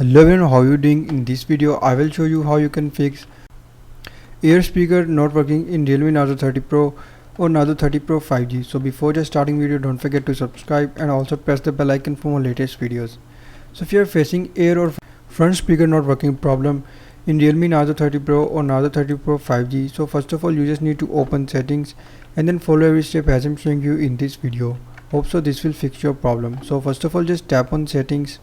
Hello everyone, how are you doing? In this video I will show you how you can fix ear speaker not working in Realme Narzo 30 Pro or Narzo 30 Pro 5G. So before just starting video, don't forget to subscribe and also press the bell icon for more latest videos. So if you are facing ear or front speaker not working problem in Realme Narzo 30 Pro or Narzo 30 Pro 5G, so first of all you just need to open settings and then follow every step as I'm showing you in this video. Hope so this will fix your problem. So first of all just tap on settings